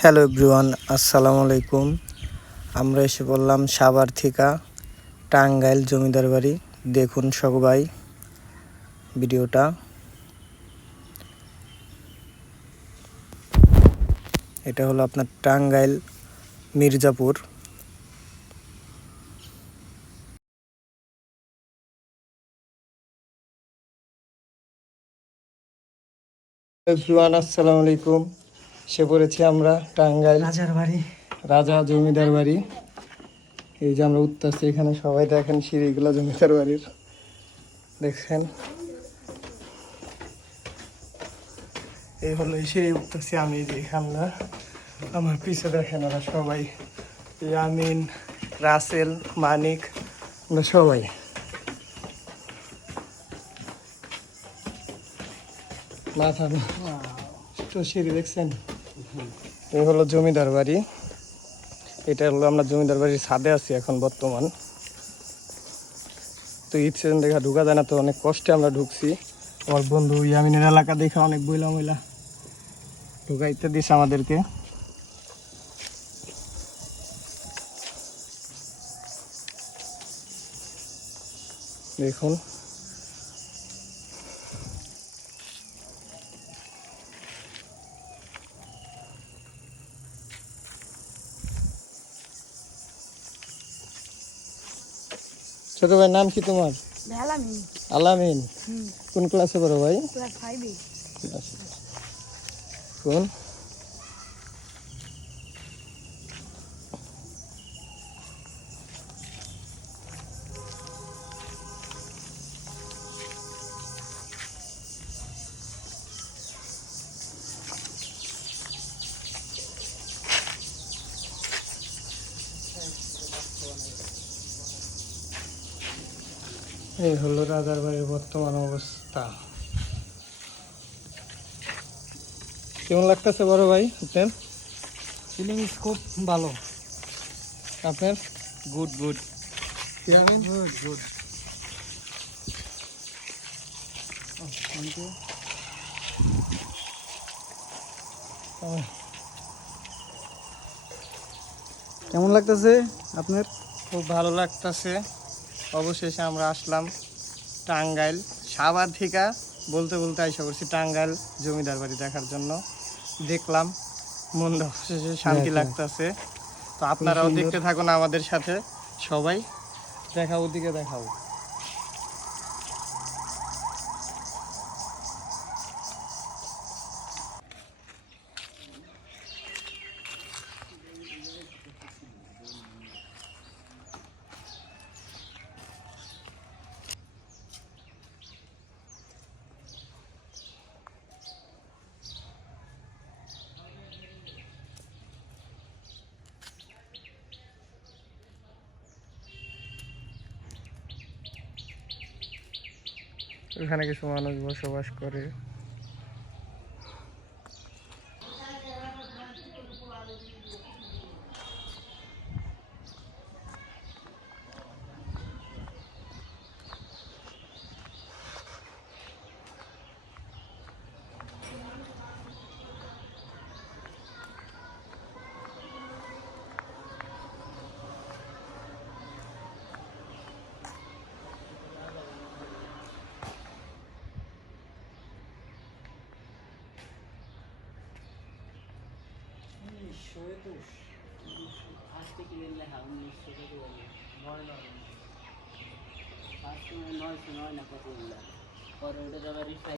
Hello everyone, আসসালামু আলাইকুম। আমরা এসে বললাম সাভার থেকে টাঙ্গাইল জমিদার বাড়ি। দেখুন সবাই ভিডিওটা। এটা হলো আপনার টাঙ্গাইল মির্জাপুর। এভরিওয়ান, আসসালামু আলাইকুম। এসে পড়েছি আমরা টাঙ্গাইল রাজা জমিদার বাড়ি। এই যে আমরা উঠতেছি, এখানে সবাই দেখেন সিঁড়িগুলো জমিদার বাড়ির দেখছেন। এই হলো সিঁড়ি উঠতেছি আমি, এখানটা আমার পিছে দেখেন ওরা সবাই, ইয়ামিন, রাসেল, মানিক, আমরা সবাই। মাথা তো সিঁড়ি দেখছেন। এই হলো জমিদার বাড়ি। এটা হলো আমরা জমিদার বাড়ির ছাদে আছি এখন বর্তমান। তো ইচ্ছে দেখা ঢুকা যায় না, তো অনেক কষ্টে আমরা ঢুকছি। আমার বন্ধু ইয়ামিনের এলাকা দেখে অনেক বইলা মহিলা ঢুকাইতে দিছে আমাদেরকে। দেখুন ছোট ভাই নাম কি তোমার? আলামিন। কোন ক্লাসে পড়ো ভাই? কোন? এই হলো রাজার বাড়ির বর্তমান অবস্থা। কেমন লাগতেছে বড় ভাই আপনার? ফিলিংস খুব ভালো। আপনার? Good good good good. Thank you. কেমন লাগতেছে আপনার? খুব ভালো লাগতেছে। অবশেষে আমরা আসলাম টাঙ্গাইল সাভার থেকে বলতে বলতে আইসা করছি টাঙ্গাইল জমিদার বাড়ি দেখার জন্য। দেখলাম মনটা অবশেষে শান্তি লাগতেছে। তো আপনারাও দেখতে থাকুন আমাদের সাথে সবাই। দেখাও, ওদিকে দেখাও। এখানে কিছু মানুষ বসবাস করে। নয় না কত পরে ওটা যাবে